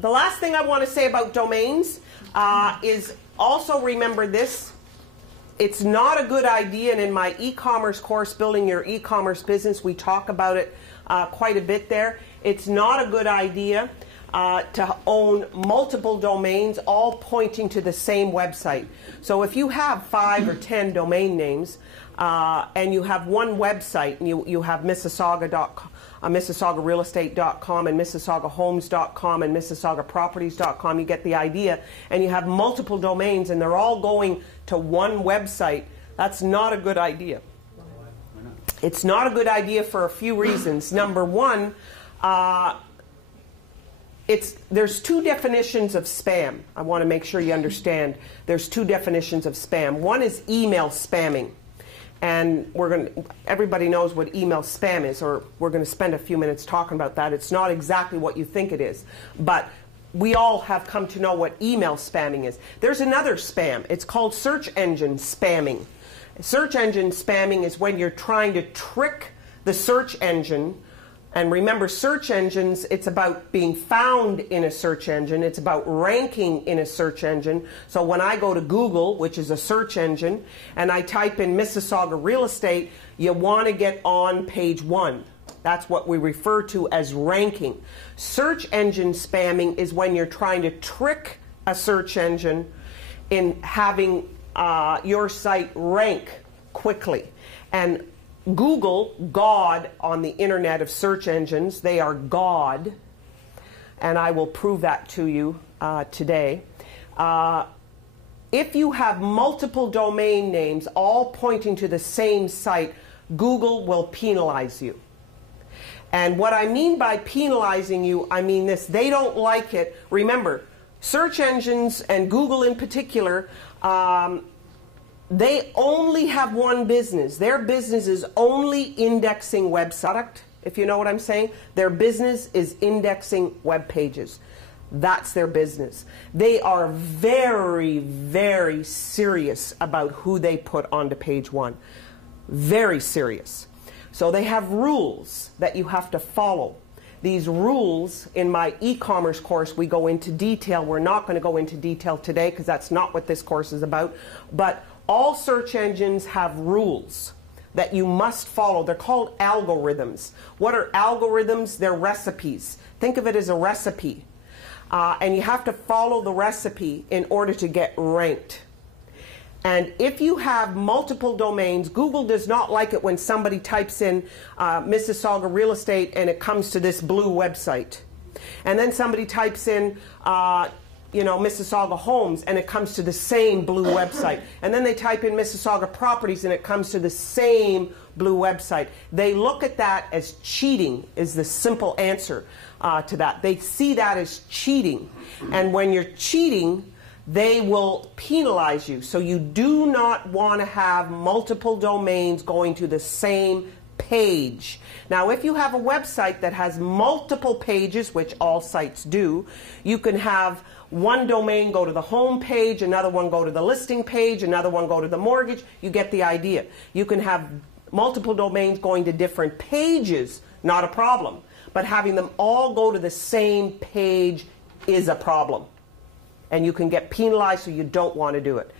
The last thing I want to say about domains is also remember this. It's not a good idea, and in my e-commerce course, Building Your E-commerce Business, we talk about it quite a bit there. It's not a good idea to own multiple domains all pointing to the same website. So if you have 5 or 10 domain names and you have one website, and you have Mississauga.com, MississaugaRealEstate.com and MississaugaHomes.com and MississaugaProperties.com, you get the idea, and you have multiple domains and they're all going to one website, that's not a good idea. It's not a good idea for a few reasons. Number one, there's 2 definitions of spam. I want to make sure you understand. There's 2 definitions of spam. One is email spamming. And everybody knows what email spam is, or we're going to spend a few minutes talking about that. It's not exactly what you think it is, but we all have come to know what email spamming is. There's another spam. It's called search engine spamming. Search engine spamming is when you're trying to trick the search engine. And remember, search engines, it's about being found in a search engine. It's about ranking in a search engine. So when I go to Google, which is a search engine, and I type in Mississauga Real Estate, you want to get on page 1. That's what we refer to as ranking. Search engine spamming is when you're trying to trick a search engine in having your site rank quickly. And Google, God on the internet of search engines, they are God, and I will prove that to you today. If you have multiple domain names all pointing to the same site, Google will penalize you. And what I mean by penalizing you, I mean this: they don't like it. Remember, search engines, and Google in particular, they only have one business. Their business is only indexing website, if you know what I'm saying. Their business is indexing web pages. That's their business. They are very, very serious about who they put onto page 1. Very serious. So they have rules that you have to follow. These rules, in my e-commerce course, we go into detail. We're not going to go into detail today because that's not what this course is about. But all search engines have rules that you must follow. They're called algorithms. What are algorithms? They're recipes. Think of it as a recipe. And you have to follow the recipe in order to get ranked. And if you have multiple domains, Google does not like it when somebody types in Mississauga Real Estate and it comes to this blue website. And then somebody types in Mississauga Homes, and it comes to the same blue website. And then they type in Mississauga Properties, and it comes to the same blue website. They look at that as cheating, is the simple answer to that. They see that as cheating. And when you're cheating, they will penalize you. So you do not want to have multiple domains going to the same page. Now, if you have a website that has multiple pages, which all sites do, you can have one domain go to the home page, another one go to the listing page, another one go to the mortgage. You get the idea. You can have multiple domains going to different pages, not a problem. But having them all go to the same page is a problem. And you can get penalized, so you don't want to do it.